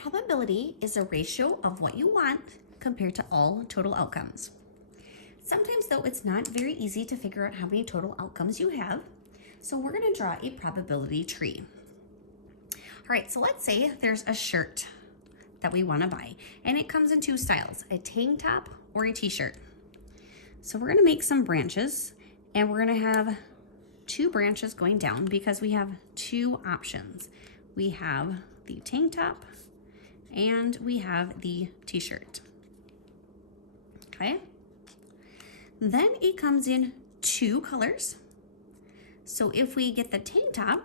Probability is a ratio of what you want compared to all total outcomes. Sometimes, though, it's not very easy to figure out how many total outcomes you have. So we're going to draw a probability tree. All right, so let's say there's a shirt that we want to buy, and it comes in two styles, a tank top or a t-shirt. So we're going to make some branches, and we're going to have two branches going down because we have two options. We have the tank top and we have the t-shirt. Okay. Then it comes in two colors. So if we get the tank top,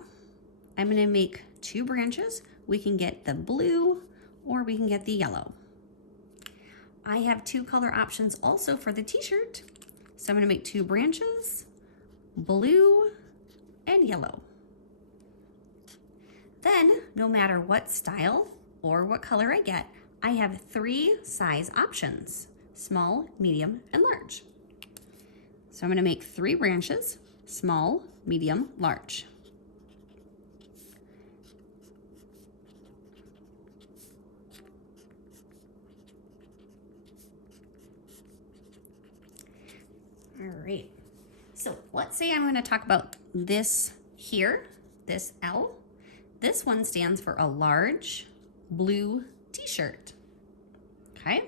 I'm going to make two branches. We can get the blue or we can get the yellow. I have two color options also for the t-shirt. So I'm going to make two branches, blue and yellow. Then, no matter what style or what color I get, I have three size options: small, medium, and large. So I'm going to make three branches: small, medium, large. All right. So let's say I'm going to talk about this here, this L. This one stands for a large blue t-shirt. Okay.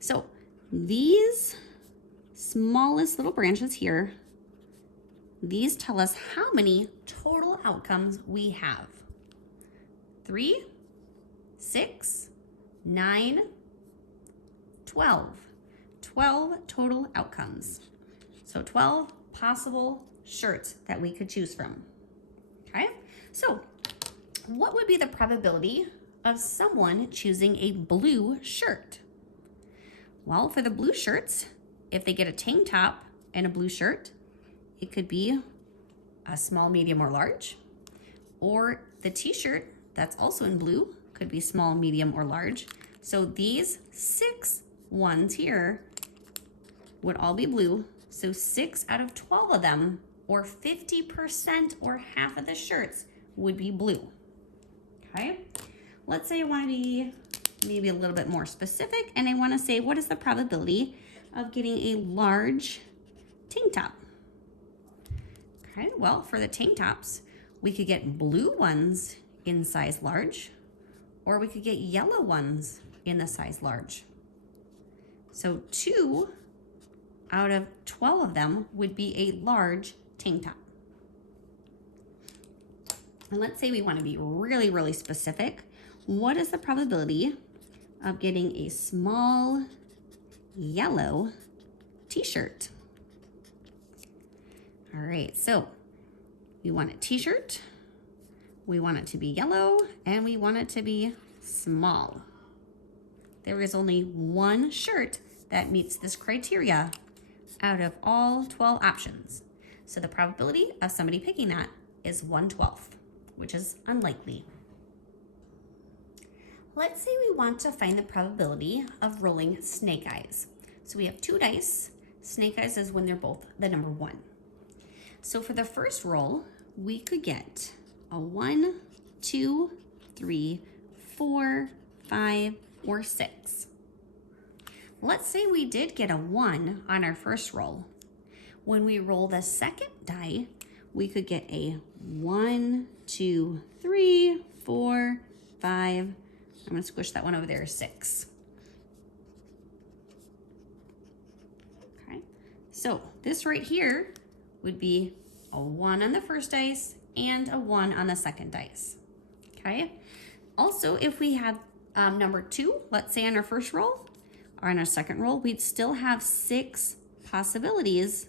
So these smallest little branches here, these tell us how many total outcomes we have. 3, 6, 9, 12. 12 total outcomes. So 12 possible shirts that we could choose from. Okay, so what would be the probability of someone choosing a blue shirt? Well, for the blue shirts, if they get a tank top and a blue shirt, it could be a small, medium, or large. Or the t-shirt that's also in blue could be small, medium, or large. So these 6 ones here would all be blue. So 6 out of 12 of them, or 50% or half of the shirts, would be blue. Okay, let's say I want to be maybe a little bit more specific, and I want to say, what is the probability of getting a large tank top? Okay, well, for the tank tops, we could get blue ones in size large, or we could get yellow ones in the size large. So 2 out of 12 of them would be a large tank top. And let's say we want to be really, really specific. What is the probability of getting a small yellow t-shirt? All right, so we want a t-shirt, we want it to be yellow, and we want it to be small. There is only one shirt that meets this criteria out of all 12 options. So the probability of somebody picking that is 1/12, which is unlikely. Let's say we want to find the probability of rolling snake eyes. So we have 2 dice. Snake eyes is when they're both the number 1. So for the first roll, we could get a 1, 2, 3, 4, 5, or 6. Let's say we did get a 1 on our first roll. When we roll the second die, we could get a 1, 2, 3, 4, 5. I'm going to squish that one over there, 6. Okay, so this right here would be a 1 on the first dice and a 1 on the second dice. Okay, also if we have number 2, let's say on our first roll or on our second roll, we'd still have 6 possibilities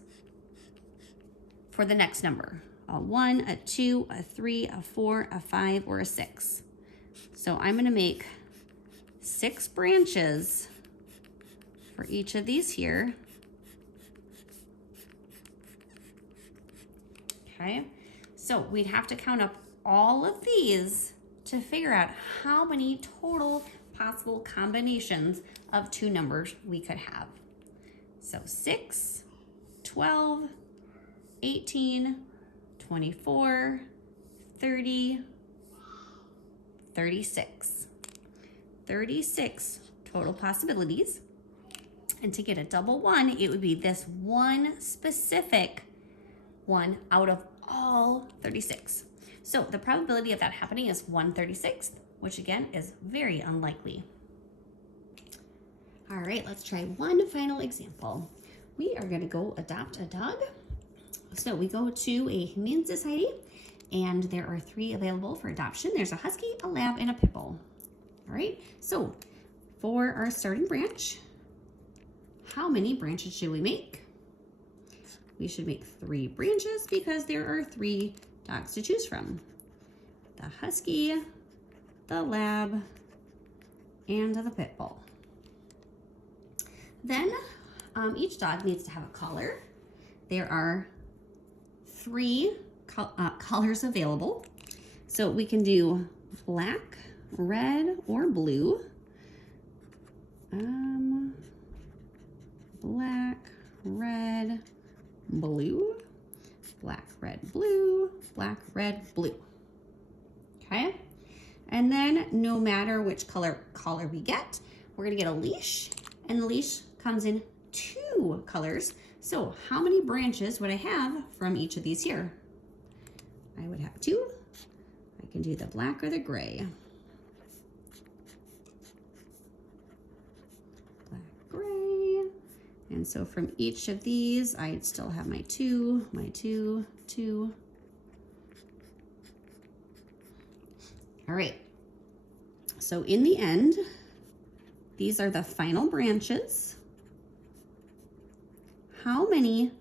for the next number: a 1, a 2, a 3, a 4, a 5, or a 6. So I'm going to make 6 branches for each of these here. Okay, so we'd have to count up all of these to figure out how many total possible combinations of 2 numbers we could have. So 6, 12, 18, 24, 30, 36. 36 total possibilities. And to get a double one, it would be this one specific one out of all 36. So the probability of that happening is 1/36, which again is very unlikely. All right, let's try one final example. We are gonna go adopt a dog. So we go to a humane society and there are 3 available for adoption. There's a husky, a lab, and a pit bull. All right, so for our starting branch, how many branches should we make? We should make 3 branches because there are 3 dogs to choose from. The husky, the lab, and the pit bull. Then each dog needs to have a collar. There are 3 colors available. So we can do black, red, or blue. Black, red, blue, black, red, blue, black, red, blue. Okay? And then no matter which color we get, we're gonna get a leash, and the leash comes in 2 colors. So how many branches would I have from each of these here? I would have 2. I can do the black or the gray. Black, gray. And so from each of these, I'd still have my 2, 2. All right. So in the end, these are the final branches. How many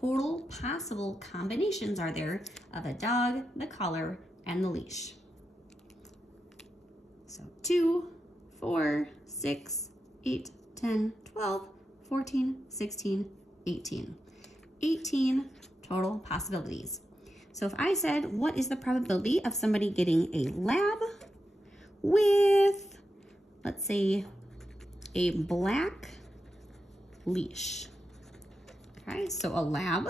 total possible combinations are there of a dog, the collar, and the leash? So 2, 4, 6, 8, 10, 12, 14, 16, 18. 18 total possibilities. So if I said, what is the probability of somebody getting a lab with, let's say, a black leash? Okay, so a lab.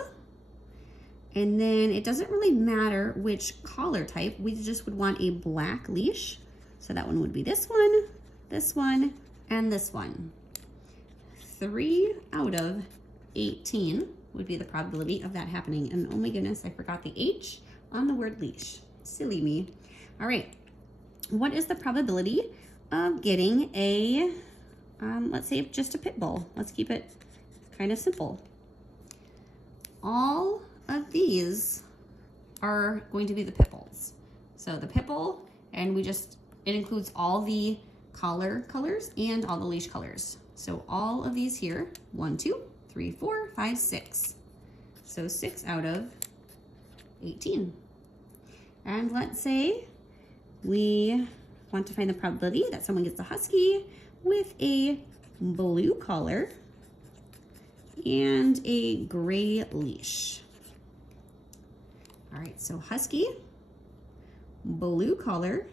And then it doesn't really matter which collar type. We just would want a black leash. So that one would be this one, and this one. 3 out of 18 would be the probability of that happening. And oh my goodness, I forgot the H on the word leash. Silly me. All right, what is the probability of getting a, let's say just a pit bull? Let's keep it kind of simple. All of these are going to be the pit bulls. So the pit bull, and it includes all the collar colors and all the leash colors. So all of these here, 1, 2, 3, 4, 5, 6. So 6 out of 18. And let's say we want to find the probability that someone gets a husky with a blue collar and a gray leash. All right, so husky, blue collar,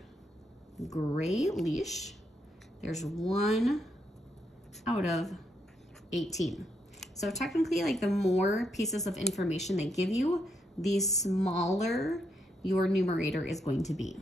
gray leash. There's 1 out of 18. So technically, like, the more pieces of information they give you, the smaller your numerator is going to be.